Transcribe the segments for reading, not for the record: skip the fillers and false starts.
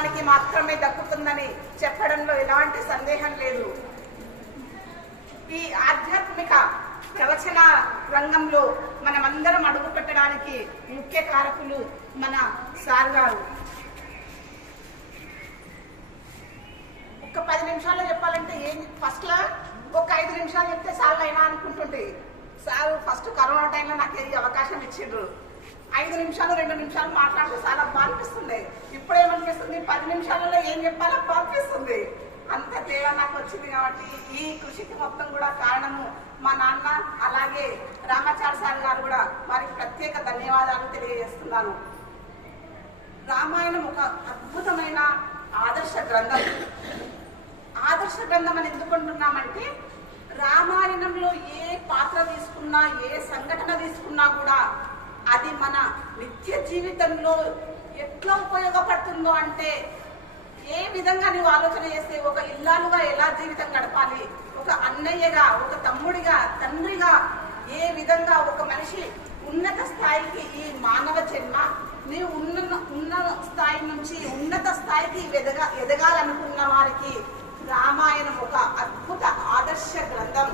మానవానికి మాత్రమే దక్కుతుందని చెప్పడంలో ఎలాంటి సందేహం లేదు. ఈ ఆధ్యాత్మిక ప్రవచన రంగంలో మనమందరం అడుగు పెట్టడానికి ముఖ్య కారకులు మన సార్ గారు. ఒక 10 నిమిషాల్లో చెప్పాలంటే ఫస్ట్లో ఒక 5 నిమిషాలు చెప్తే సార్ అయినా అనుకుంటుంటే, సార్ ఫస్ట్ కరోనా టైంలో నాకు ఈ అవకాశం ఇచ్చిండ్రు. 5 నిమిషాలు 2 నిమిషాలు మాట్లాడితే చాలా అనిపిస్తుంది. ఇప్పుడు ఏమనిపిస్తుంది, 10 నిమిషాలలో ఏం చెప్పాలో అనిపిస్తుంది. అంత తేడా నాకు వచ్చింది. కాబట్టి ఈ కృషికి మొత్తం కూడా కారణము మా నాన్న, అలాగే రామాచారి సార్ గారు కూడా, వారికి ప్రత్యేక ధన్యవాదాలు తెలియజేస్తున్నాను. రామాయణం ఒక అద్భుతమైన ఆదర్శ గ్రంథం. ఆదర్శ గ్రంథం అని ఎందుకు అంటున్నామంటే, రామాయణంలో ఏ పాత్ర తీసుకున్నా, ఏ సంఘటన తీసుకున్నా కూడా అది మన నిత్య జీవితంలో ఎట్లా ఉపయోగపడుతుందో, అంటే ఏ విధంగా నువ్వు ఆలోచన చేస్తే ఒక ఇల్లాలుగా ఎలా జీవితం గడపాలి, ఒక అన్నయ్యగా, ఒక తమ్ముడిగా, తండ్రిగా ఏ విధంగా ఒక మనిషి ఉన్నత స్థాయికి, ఈ మానవ జన్మ నీవు ఉన్న స్థాయి నుంచి ఉన్నత స్థాయికి ఎదగాలనుకున్న వారికి రామాయణం ఒక అద్భుత ఆదర్శ గ్రంథం.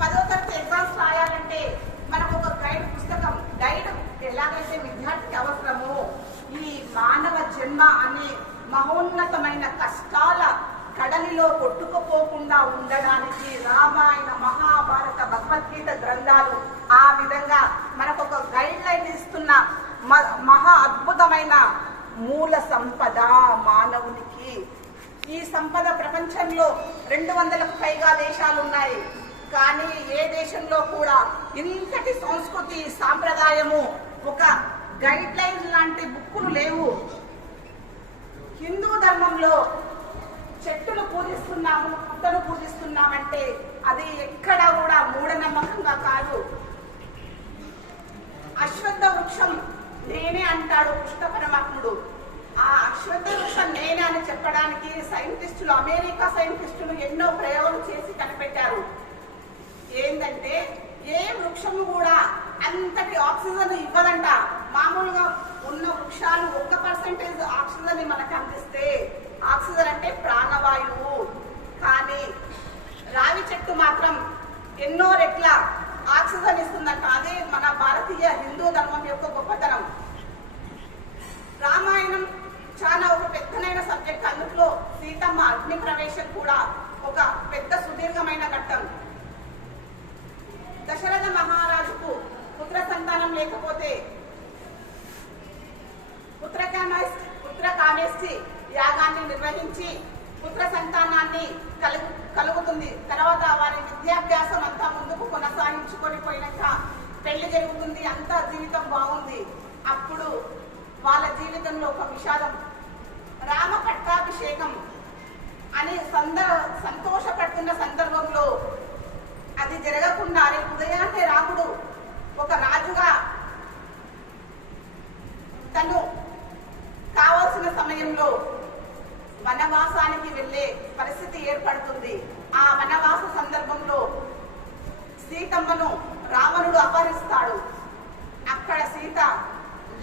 10వ తరగతి ఎగ్జామ్స్ రాయాలంటే మనకు ఒక గైడ్ పుస్తకం, గైడ్ ఎలాగైతే విద్యార్థికి అవసరమో, ఈ మానవ జన్మ అనే మహోన్నతమైన కష్టాల కడలిలో కొట్టుకుపోకుండా ఉండడానికి రామాయణ, మహాభారత, భగవద్గీత గ్రంథాలు ఆ విధంగా మనకు ఒక గైడ్ లైన్ ఇస్తున్న మహా అద్భుతమైన మూల సంపద మానవునికి. ఈ సంపద ప్రపంచంలో 200కు పైగా దేశాలు ఉన్నాయి. కానీ ఏ దేశంలో కూడా ఇంతటి సంస్కృతి, సాంప్రదాయము, ఒక గైడ్ లైన్ లాంటి బుక్కులు లేవు. హిందూ ధర్మంలో చెట్టును పూజిస్తున్నాము, పుట్టను పూజిస్తున్నామంటే అది ఎక్కడా కూడా మూఢనమ్మకంగా కాదు. అశ్వత్థ వృక్షం నేనే అంటాడు కృష్ణ పరమాత్ముడు. ఆ అశ్వత్థ వృక్షం నేనే అని చెప్పడానికి సైంటిస్టులు, అమెరికా సైంటిస్టులు ఎన్నో ప్రయోగాలు చేసి కనిపెట్టారు. ఏంటంటే ఏ వృక్షము కూడా అంతటి ఆక్సిజన్ ఇవ్వదంట. మామూలుగా ఉన్న వృక్షాలు 1% ఆక్సిజన్ మనకు అందిస్తే, ఆక్సిజన్ అంటే ప్రాణవాయువు. కానీ రావి చెట్టు మాత్రం ఎన్నో రెట్ల ఆక్సిజన్ ఇస్తుందంట. అదే మన భారతీయ హిందూ ధర్మం యొక్క గొప్పతనం. రామాయణం చాలా ఒక పెద్దనైన సబ్జెక్ట్. అందులో సీతమ్మ అగ్ని ప్రవేశం కూడా ఒక పెద్ద సుదీర్ఘమైన ఘట్టం. దశరథ మహారాజుకు పుత్ర సంతానం లేకపోతే పుత్రకామేష్టి యాగాన్ని నిర్వహించి పుత్ర సంతానాన్ని కలుగుతుంది. తర్వాత వారి విద్యాభ్యాసం అంతా ముందుకు కొనసాగించుకొని పోయినాక పెళ్లి జరుగుతుంది. అంతా జీవితం బాగుంది. అప్పుడు వాళ్ళ జీవితంలో ఒక విషాదం. రామ పట్టాభిషేకం అని సంతోషపడుతున్న సందర్భంలో అది జరగకుండా రేపు ఉదయాన్నే రాముడు ఒక రాజుగా తను కావాల్సిన సమయంలో వనవాసానికి వెళ్ళే పరిస్థితి ఏర్పడుతుంది. ఆ వనవాస సందర్భంలో సీతమ్మను రావణుడు అపహరిస్తాడు. అక్కడ సీత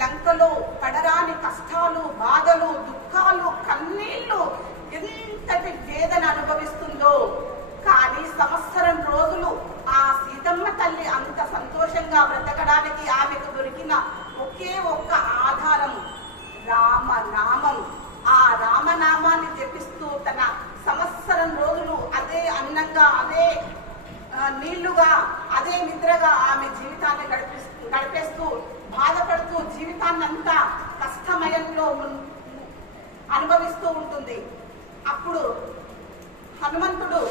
లంకలో పడరాని కష్టాలు, బాధలు, దుఃఖాలు, కన్నీళ్లు, ఎంతటి వేదన అనుభవిస్తుందో. కానీ 1 సంవత్సరం రోజులు ఆ సీతమ్మ తల్లి అంత సంతోషంగా బ్రతకడానికి ఆమెకు దొరికిన ఒకే ఒక్క ఆధారం రామనామం. ఆ రామనామాన్ని జపిస్తూ తన 1 సంవత్సరం రోజులు అదే అన్నంగా, అదే నీళ్లుగా, అదే నిద్రగా ఆమె జీవితాన్ని గడిపేస్తూ బాధపడుతూ జీవితాన్నంతా కష్టమయంలో అనుభవిస్తూ ఉంటుంది. అప్పుడు హనుమంతుడు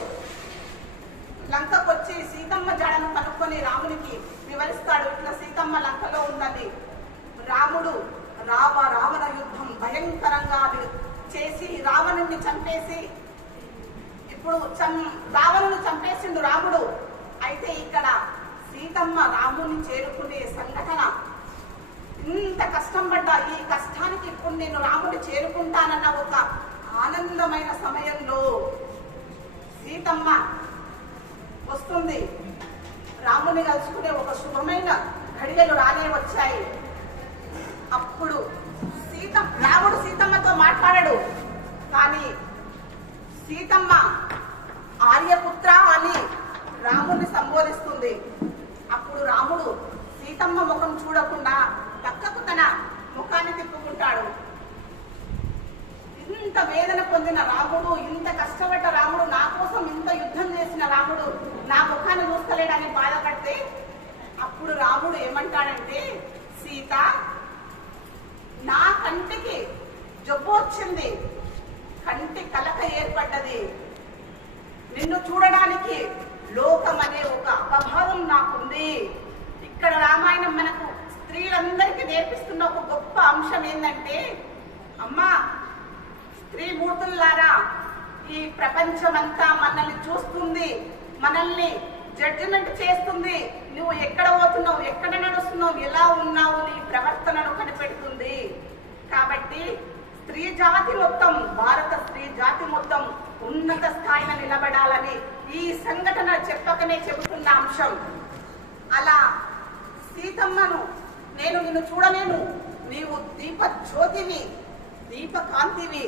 లంకకొచ్చి సీతమ్మ జాడను కనుక్కొని రామునికి వివరిస్తాడు. ఇట్లా సీతమ్మ లంకలో ఉందని. రాముడు రావణ యుద్ధం భయంకరంగా చేసి రావణుణ్ణి చంపేసి, ఇప్పుడు రావణుని చంపేసిండు రాముడు. అయితే ఇక్కడ సీతమ్మ రాముని చేరుకునే సంఘటన, ఇంత కష్టం పడ్డా ఈ కష్టానికి ఇప్పుడు నేను రాముని చేరుకుంటానన్న ఒక ఆనందమైన సమయంలో సీతమ్మ వస్తుంది. రాముని కలుసుకునే ఒక శుభమైన ఘడియలు రానే వచ్చాయి. అప్పుడు రాముడు సీతమ్మతో మాట్లాడ సీతమ్మ ఆర్యపుత్ర అని రాముడిని సంబోధిస్తుంది. అప్పుడు రాముడు సీతమ్మ ముఖం చూడకుండా పక్కకు తన ముఖాన్ని తిప్పుకుంటాడు. ఇంత వేదన పొందిన రాముడు, ఇంత కష్టపడ్డ రాముడు, నా కోసం ఇంత యుద్ధం చేసిన రాముడు నా ముఖాన్ని చూస్తలేడని బాధపడితే అప్పుడు రాముడు ఏమంటాడంటే, సీత, నా కంటికి జబ్బు వచ్చింది, కంటి కలక ఏర్పడ్డది, నిన్ను చూడడానికి లోకం అనే ఒక అపభావం నాకుంది. ఇక్కడ రామాయణం మనకు స్త్రీలందరికీ నేర్పిస్తున్న ఒక గొప్ప అంశం ఏంటంటే, అమ్మా స్త్రీమూర్తులారా, ఈ ప్రపంచమంతా మనల్ని చూస్తుంది, మనల్ని జడ్జిమెంట్ చేస్తుంది. నువ్వు ఎక్కడ పోతున్నావు, ఎక్కడ నడుస్తున్నావు, ఎలా ఉన్నావు, నీ ప్రవర్తనను కనిపెడుతుంది. కాబట్టి స్త్రీ జాతి మొత్తం, భారత స్త్రీ జాతి మొత్తం ఉన్నత స్థాయిన నిలబడాలని ఈ సంఘటన చెప్పకనే చెబుతున్న అంశం. అలా సీతమ్మను నేను నిన్ను చూడలేను, నీవు దీప జ్యోతివి, దీపకాంతివి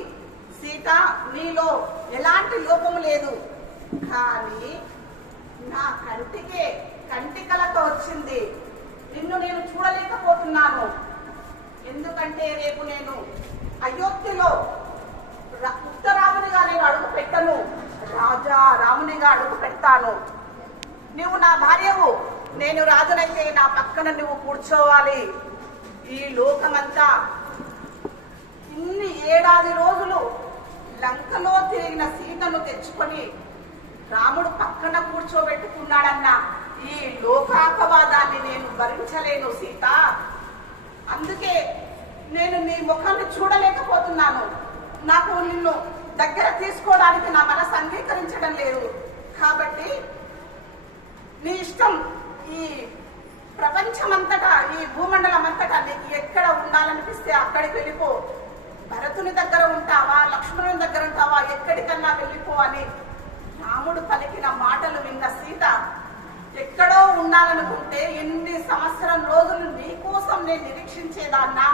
సీత, నీలో ఎలాంటి లోపము లేదు, కానీ నా కంటికే కంటి కలక వచ్చింది, నిన్ను నేను చూడలేకపోతున్నాను. ఎందుకంటే రేపు నేను అయోధ్యలో ఉత్తరామునిగా నేను అడుగు పెట్టను, రాజా రామునిగా అడుగు పెడతాను. నువ్వు నా భార్యవు, నేను రాజునైతే నా పక్కన నువ్వు కూర్చోవాలి. ఈ లోకమంతా ఇన్ని ఏడాది రోజులు లంకలో తిరిగిన సీతను తెచ్చుకొని రాముడు పక్కన కూర్చోబెట్టుకున్నాడన్న ఈ లోకాపవాదాన్ని నేను భరించలేను సీత. అందుకే నేను నీ ముఖాన్ని చూడలేకపోతున్నాను. నాకు నిన్ను దగ్గర తీసుకోవడానికి నా మనసు అంగీకరించడం లేదు. కాబట్టి నీ ఇష్టం, ఈ ప్రపంచమంతటా, ఈ భూమండలం అంతటా నీకు ఎక్కడ ఉండాలనిపిస్తే అక్కడికి వెళ్ళిపో. భరతుని దగ్గర ఉంటావా, లక్ష్మణుని దగ్గర ఉంటావా, ఎక్కడికన్నా వెళ్ళిపో అని రాముడు పలికిన మాటలు విన్న సీత, ఎక్కడో ఉండాలనుకుంటే ఎన్ని సంవత్సరం రోజులు నీకోసం నేను నిరీక్షించేదాన్నా,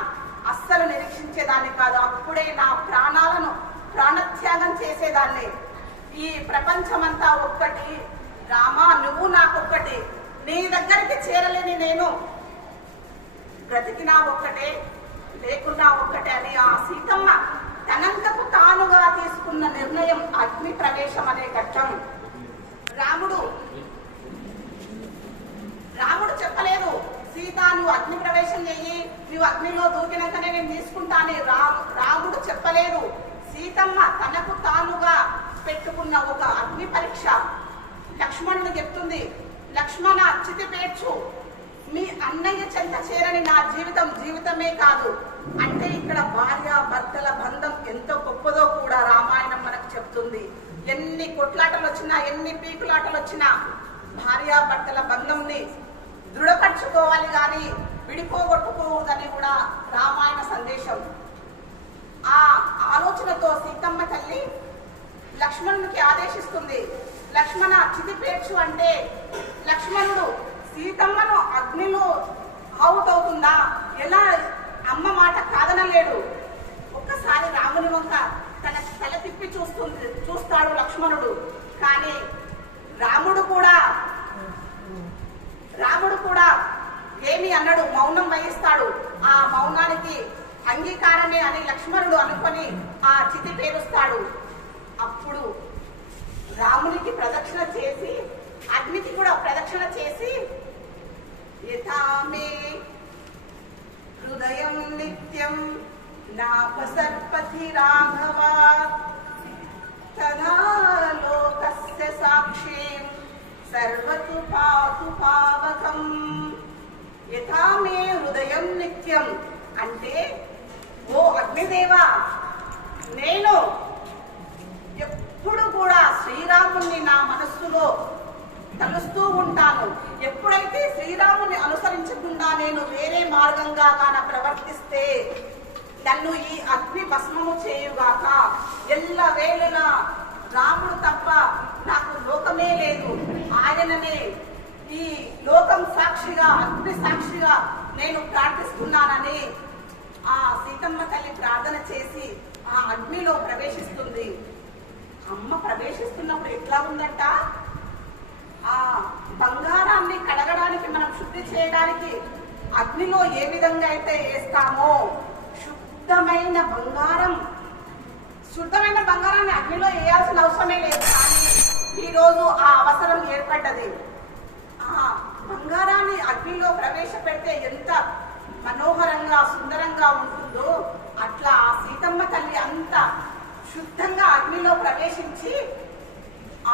అస్సలు నిరీక్షించేదాన్ని కాదు. అప్పుడే నా ప్రాణాలను ప్రాణత్యాగం చేసేదాన్ని. ఈ ప్రపంచమంతా ఒక్కటి రామా, నువ్వు నాకొక్కటి, నీ దగ్గరికి చేరలేని నేను బ్రతికినా ఒక్కటే, లేకున్నా ఒక్కటే అని ఆ సీతమ్మ తనంతకు తానుగా తీసుకున్న నిర్ణయం అగ్ని ప్రవేశం అనే ఘట్టం. రాముడు చెప్పలేదు, సీత నువ్వు అగ్ని ప్రవేశం చెయ్యి, నువ్వు అగ్నిలో దూకినాకనే నేను తీసుకుంటానే రాముడు చెప్పలేదు. సీతమ్మ తనకు తానుగా పెట్టుకున్న ఒక అగ్ని పరీక్ష లక్ష్మణుడు చెప్తుంది. లక్ష్మణ, చితి పేర్చు, మీ అన్నయ్య చెంత చేరని నా జీవితం జీవితమే కాదు అంటే ఇక్కడ భార్య భర్తల బంధం ఎంత గొప్పదో కూడా రామాయణం మనకు చెప్తుంది. ఎన్ని కొట్లాటలు వచ్చినా, ఎన్ని పీకులాటలు వచ్చినా భార్యాభర్తల బంధంని దృఢపరచుకోవాలి కానీ విడిపోగొట్టుకోవద్దని కూడా రామాయణ సందేశం. ఆ ఆలోచనతో సీతమ్మ తల్లి లక్ష్మణునికి ఆదేశిస్తుంది, లక్ష్మణ చితి పేర్చు అంటే లక్ష్మణుడు సీతమ్మను అగ్నిలో ఆవుతవుతుందా, ఎలా అమ్మ మాట కాదనలేడు. ఒక్కసారి రాముని వంక తల తిప్పి చూస్తాడు లక్ష్మణుడు. కానీ రాముడు కూడా ఏమి అన్నాడు, మౌనం వహిస్తాడు. ఆ మౌనానికి అంగీకారమే అని లక్ష్మణుడు అనుకొని ఆ చితి పేరుస్తాడు. అప్పుడు రామునికి ప్రదక్షిణ చేసి, అగ్నికి కూడా ప్రదక్షిణ చేసి, యథామే హృదయం నిత్యం నాపసర్పతి రాఘవా తదా లోకస్య సాక్షిం సర్వతు పాతు పావకం. యథామే హృదయం నిత్యం అంటే, ఓ అగ్నిదేవా, నేను ఎప్పుడు కూడా శ్రీరాముణ్ణి నా మనస్సులో తలుస్తూ ఉంటాను. ఎప్పుడైతే శ్రీరాముని అనుసరించకుండా నేను వేరే మార్గంగా కాన ప్రవర్తిస్తే నన్ను ఈ అగ్ని భస్మము చేయుగాక. ఎల్లవేళలా రాముడు తప్ప నాకు లోకమే లేదు, ఆయననే ఈ లోకం సాక్షిగా, అగ్ని సాక్షిగా నేను ప్రార్థిస్తున్నానని ఆ సీతమ్మ తల్లి ప్రార్థన చేసి ఆ అగ్నిలో ప్రవేశిస్తుంది. అమ్మ ప్రవేశిస్తున్నప్పుడు ఎట్లా ఉందంట, ఆ బంగారాన్ని కడగడానికి, మనం శుద్ధి చేయడానికి అగ్నిలో ఏ విధంగా అయితే వేస్తామో, శుద్ధమైన బంగారాన్ని అగ్నిలో వేయాల్సిన అవసరమే లేదు. కానీ ఈరోజు ఆ అవసరం ఏర్పడ్డది. ఆ బంగారాన్ని అగ్నిలో ప్రవేశపెడితే ఎంత మనోహరంగా సుందరంగా ఉంటుందో, అట్లా ఆ సీతమ్మ తల్లి అంత శుద్ధంగా అగ్నిలో ప్రవేశించి,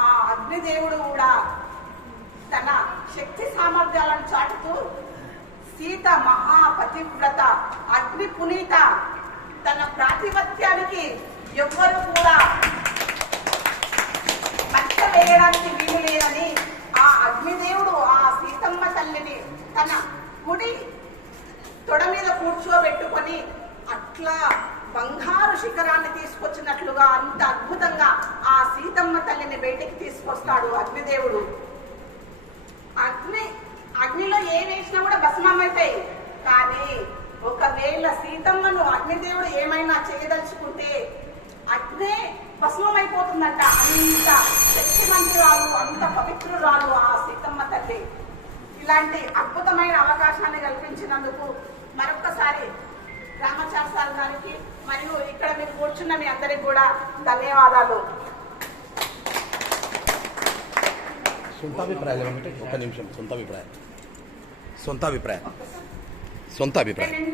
ఆ అగ్నిదేవుడు కూడా తన శక్తి సామర్థ్యాలను చాటుతూ, సీత మహాపతివ్రత, అగ్ని పునీత, తన ప్రాతిపత్యానికి ఎవ్వరు కూడా మచ్చ వేయడానికి వీలు లేదని ఆ అగ్నిదేవుడు ఆ సీతమ్మ తల్లిని తన కుడి తొడ మీద కూర్చోబెట్టుకొని అట్లా బంగారు శిఖరాన్ని తీసుకొచ్చినట్లుగా అంత అద్భుతంగా ఆ సీతమ్మ తల్లిని బయటికి తీసుకొస్తాడు అగ్నిదేవుడు. అగ్నిలో ఏ వేసినా కూడా భస్మమైతాయి. కానీ ఒకవేళ సీతమ్మను అగ్నిదేవుడు ఏమైనా చేయదలుచుకుంటే అగ్నే భస్మమైపోతుందంట. అంత శక్తిమంతురాలు, అంత పవిత్రురాలు ఆ సీతమ్మ తల్లి. ఇలాంటి అద్భుతమైన అవకాశాన్ని కల్పించినందుకు మరొక్కసారి రామాచారి సార్ గారికి మరియు ఇక్కడ మీరు కూర్చున్న మీ అందరికి కూడా ధన్యవాదాలు. సొంత అభిప్రాయాలు ఏమంటే, ఒక్క నిమిషం. సొంత అభిప్రాయం